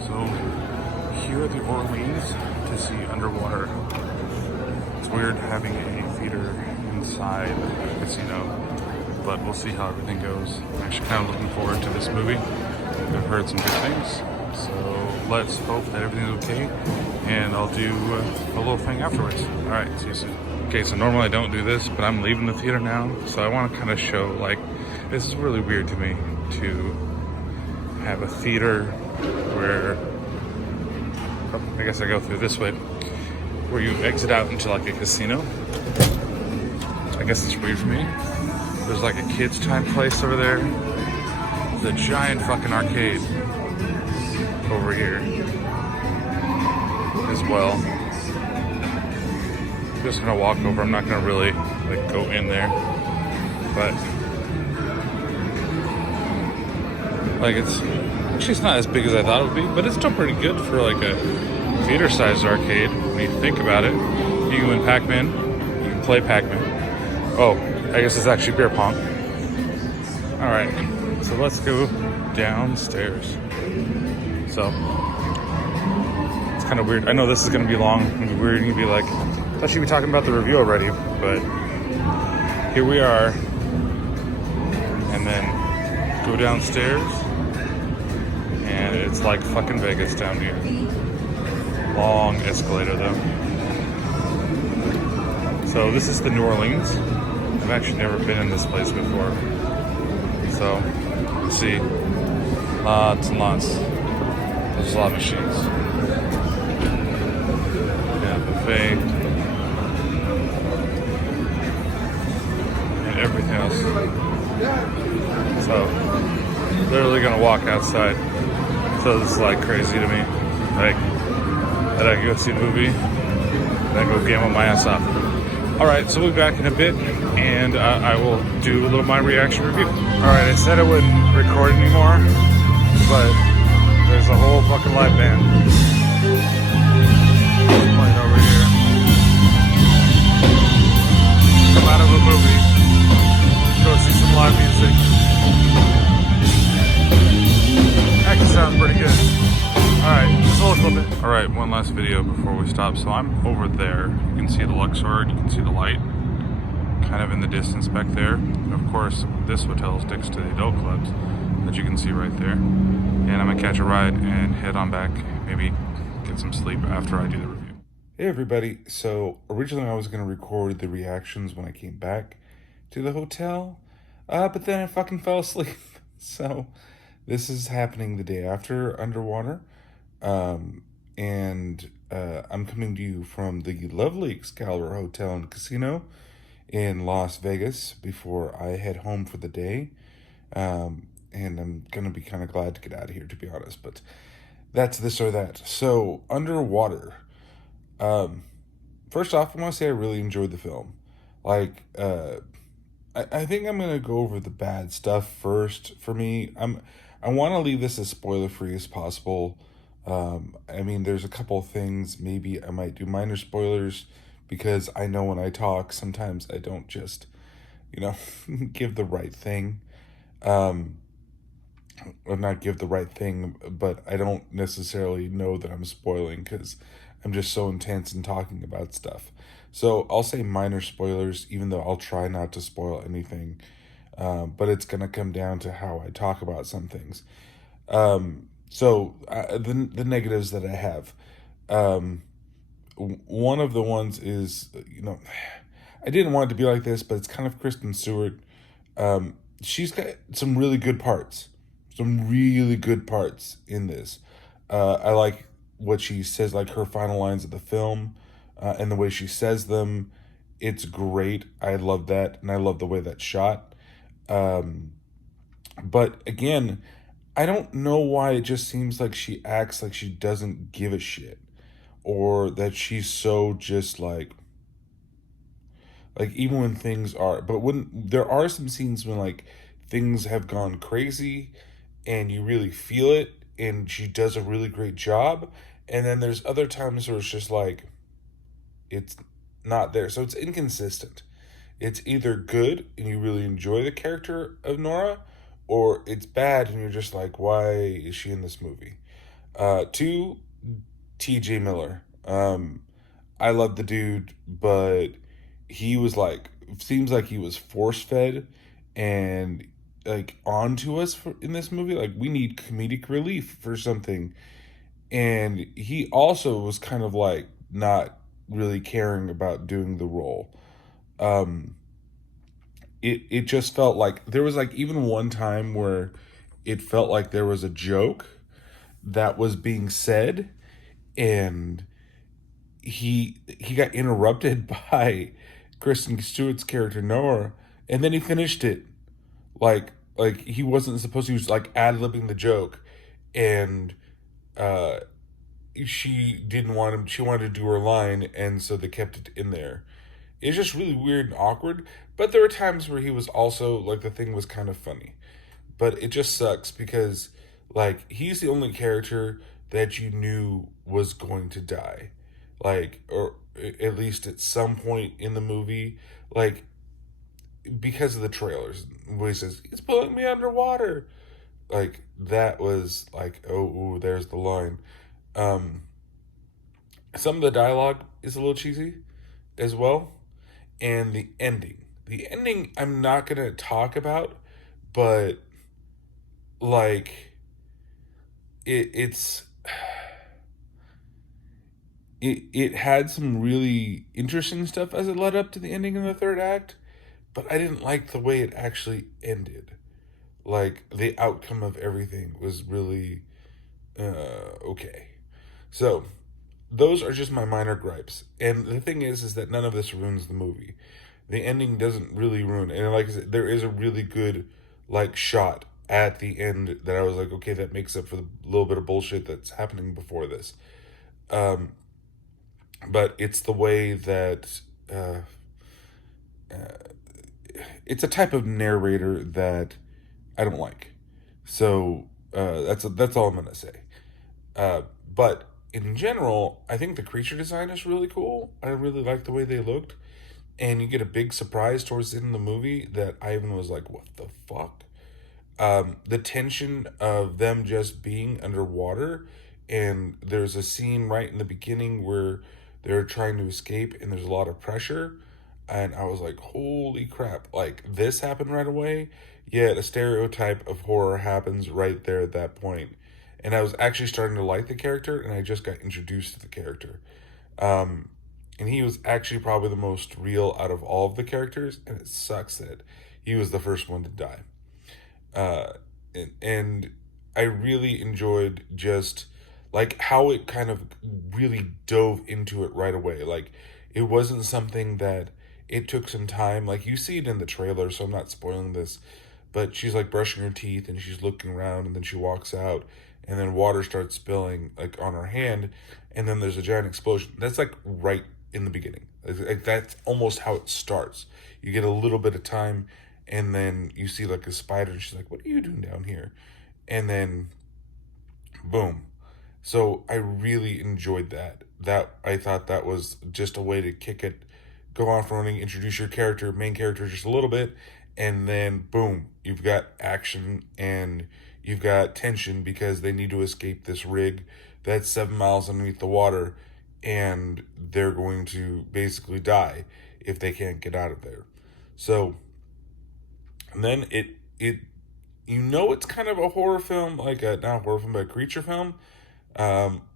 So here at the Orleans to see underwater. It's weird having a theater inside a casino, but we'll see how everything goes. I'm actually kind of looking forward to this movie. I've heard some good things, so let's hope that everything's okay, and I'll do a little thing afterwards. All right, see you soon. Okay, so normally I don't do this, but I'm leaving the theater now, so I want to kind of show, like, this is really weird to me to have a theater where, oh, I guess I go through this way, where you exit out into like a casino. I guess it's weird for me. There's like a kids' time place over there. There's a giant fucking arcade over here as well. I'm just gonna walk over. I'm not gonna really like go in there, but like it's not as big as I thought it would be, but it's still pretty good for like a theater-sized arcade. When you think about it, you can win Pac-Man, you can play Pac-Man. Oh, I guess it's actually beer pong. All right, so let's go downstairs. So it's kind of weird. I know this is gonna be long and weird, and you'd be like, I thought you'd be talking about the review already, but here we are. And then go downstairs, and it's like fucking Vegas down here. Long escalator though. So this is the New Orleans. I've actually never been in this place before. So let's see. Lots and lots. There's a lot of machines. Yeah, buffet. And everything else. So literally gonna walk outside. So this is like crazy to me. Like that I can go see a movie, then go gamble my ass off. All right, so we'll be back in a bit, and I will do a little my reaction review. All right, I said I wouldn't record anymore, but there's a whole fucking live band playing over here. Come out of a movie, go see some live music. Actually sounds pretty good. Alright, just a little bit. Alright, one last video before we stop. So I'm over there. You can see the Luxor and you can see the light kind of in the distance back there. Of course, this hotel sticks to the adult clubs that you can see right there. And I'm gonna catch a ride and head on back, maybe get some sleep after I do the review. Hey everybody, so originally I was gonna record the reactions when I came back to the hotel, but then I fucking fell asleep. So this is happening the day after Underwater. I'm coming to you from the lovely Excalibur Hotel and Casino in Las Vegas before I head home for the day. And I'm going to be kind of glad to get out of here, to be honest, but that's this or that. So, Underwater. First off, I want to say I really enjoyed the film. Like, I think I'm going to go over the bad stuff first for me. I want to leave this as spoiler-free as possible. I mean, there's a couple of things, maybe I might do minor spoilers, because I know when I talk, sometimes I don't just, give the right thing, or not give the right thing, but I don't necessarily know that I'm spoiling, because I'm just so intense in talking about stuff. So I'll say minor spoilers, even though I'll try not to spoil anything, but it's going to come down to how I talk about some things. So the negatives that I have, one of the ones is, I didn't want it to be like this, but it's kind of Kristen Stewart. She's got some really good parts in this. I like what she says, like her final lines of the film, and the way she says them. It's great. I love that, and I love the way that's shot. But again, I don't know why it just seems like she acts like she doesn't give a shit, or that she's so just like even when things are, but when there are some scenes when like things have gone crazy and you really feel it and she does a really great job, and then there's other times where it's just like it's not there, so it's inconsistent. It's either good and you really enjoy the character of Nora, or it's bad and you're just like, why is she in this movie? Two, T.J. Miller. I love the dude, but he was like, seems like he was force fed and like onto us in this movie. Like, we need comedic relief for something. And he also was kind of like not really caring about doing the role. Um, it just felt like there was like even one time where it felt like there was a joke that was being said, and he got interrupted by Kristen Stewart's character Noah, and then he finished it like he wasn't supposed to. He was like ad libbing the joke, and uh, she didn't want him. She wanted to do her line, and so they kept it in there. It's just really weird and awkward. But there were times where he was also like the thing was kind of funny. But it just sucks because like he's the only character that you knew was going to die. Like, or at least at some point in the movie, like because of the trailers where he says, "It's pulling me underwater." Like that was like, oh, ooh, there's the line. Um some of the dialogue is a little cheesy as well. And the ending. The ending I'm not gonna talk about, but like it's it had some really interesting stuff as it led up to the ending in the third act, but I didn't like the way it actually ended. Like the outcome of everything was really okay. So those are just my minor gripes. And the thing is that none of this ruins the movie. The ending doesn't really ruin it. And like I said, there is a really good like shot at the end that I was like, okay, that makes up for the little bit of bullshit that's happening before this. Um, but it's the way that uh, it's a type of narrator that I don't like. So that's all I'm gonna say. But in general, I think the creature design is really cool. I really like the way they looked, and you get a big surprise towards the end of the movie that I even was like, "What the fuck?" The tension of them just being underwater, and there's a scene right in the beginning where they're trying to escape, and there's a lot of pressure, and I was like, "Holy crap!" Like this happened right away. Yet a stereotype of horror happens right there at that point, and I was actually starting to like the character, and I just got introduced to the character. Um, and he was actually probably the most real out of all of the characters, and it sucks that he was the first one to die. uh, and I really enjoyed just like how it kind of really dove into it right away. Like it wasn't something that it took some time. Like you see it in the trailer, so I'm not spoiling this. But she's like brushing her teeth and she's looking around, and then she walks out, and then water starts spilling like on her hand, and then there's a giant explosion. That's like right in the beginning. Like that's almost how it starts. You get a little bit of time, and then you see like a spider, and she's like, "What are you doing down here?" And then boom. So I really enjoyed that. That I thought that was just a way to kick it, go off running, introduce your character, main character just a little bit, and then boom, you've got action and you've got tension because they need to escape this rig that's 7 miles underneath the water, and they're going to basically die if they can't get out of there. So and then it you know it's kind of a horror film, like a not a horror film, but a creature film,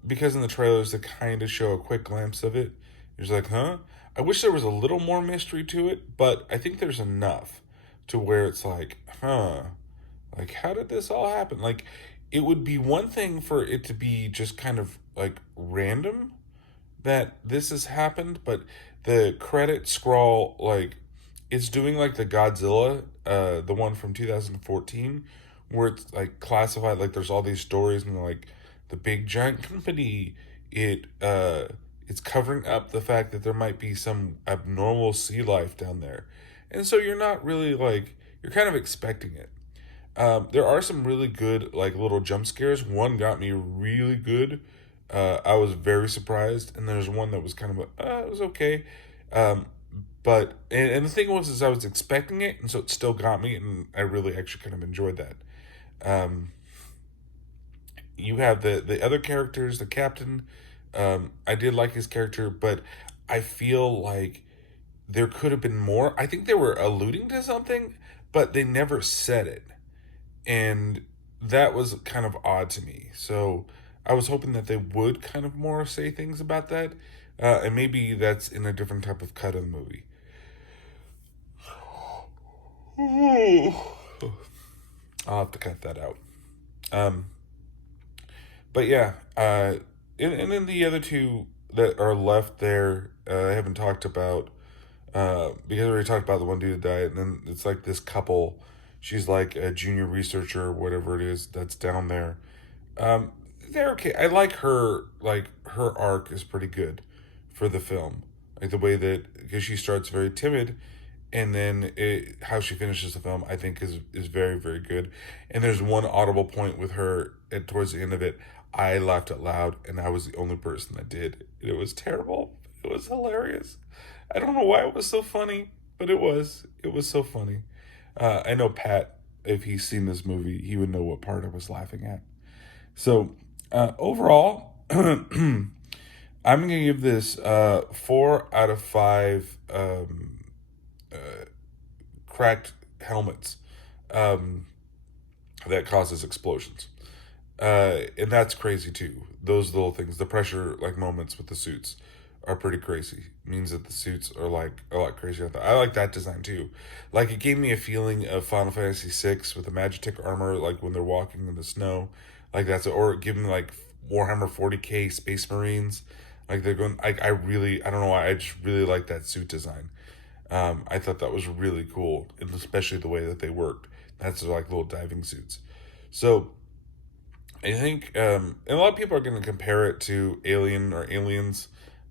because in the trailers they kind of show a quick glimpse of it. You're just like, huh? I wish there was a little more mystery to it, but I think there's enough to where it's like, huh? Like, how did this all happen? Like, it would be one thing for it to be just kind of like random that this has happened, but the credit scroll, like it's doing like the Godzilla, the one from 2014, where it's like classified like there's all these stories and like the big giant company, it's covering up the fact that there might be some abnormal sea life down there, and so you're not really like you're kind of expecting it. There are some really good like little jump scares. One got me really good. I was very surprised, and there's one that was kind of it was okay. Um, and the thing was, is I was expecting it, and so it still got me, and I really actually kind of enjoyed that. Um, you have the other characters, the captain. I did like his character, but I feel like there could have been more. I think they were alluding to something, but they never said it, and that was kind of odd to me. So I was hoping that they would kind of more say things about that, and maybe that's in a different type of cut of the movie. I'll have to cut that out. Um, but yeah, and then the other two that are left there, I haven't talked about, because I already talked about the one dude that died, and then it's like this couple. She's like a junior researcher, or whatever it is, that's down there. Um, they're okay. I like her. Like her arc is pretty good for the film. Like the way that, because she starts very timid, and then how she finishes the film, I think is very very good. And there's one audible point with her at towards the end of it. I laughed out loud, and I was the only person that did. It was terrible. It was hilarious. I don't know why it was so funny, but it was. It was so funny. I know Pat, if he's seen this movie, he would know what part I was laughing at. So overall, I'm gonna give this 4 out of 5 cracked helmets um, that causes explosions. And that's crazy too. Those little things, the pressure like moments with the suits are pretty crazy. It means that the suits are like a lot crazier. I like that design too. Like it gave me a feeling of Final Fantasy VI with the Magitek armor, like when they're walking in the snow, like that's, or it gave me like Warhammer 40K Space Marines, like they're going. I don't know why, I just really like that suit design. I thought that was really cool, and especially the way that they worked. That's like little diving suits. So I think, and a lot of people are going to compare it to Alien or Aliens,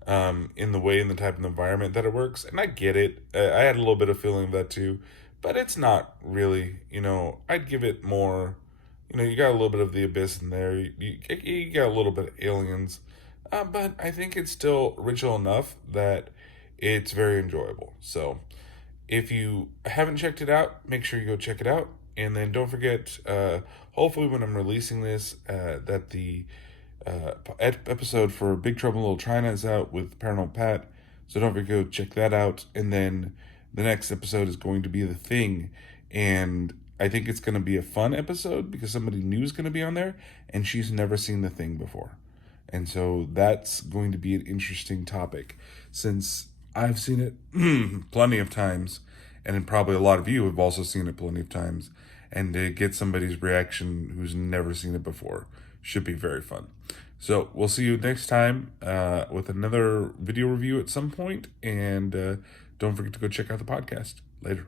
in the way and the type of environment that it works, and I get it. I had a little bit of feeling of that too, but it's not really. I'd give it more. You got a little bit of the Abyss in there. You got a little bit of Aliens, but I think it's still original enough that it's very enjoyable. So if you haven't checked it out, make sure you go check it out. And then don't forget, hopefully when I'm releasing this, that the episode for Big Trouble in Little China is out with Paranormal Pat. So don't forget to go check that out. And then the next episode is going to be The Thing. And I think it's going to be a fun episode because somebody new is going to be on there. And she's never seen The Thing before. And so that's going to be an interesting topic, since I've seen it plenty of times, and probably a lot of you have also seen it plenty of times. And to get somebody's reaction who's never seen it before should be very fun. So we'll see you next time with another video review at some point. And don't forget to go check out the podcast. Later.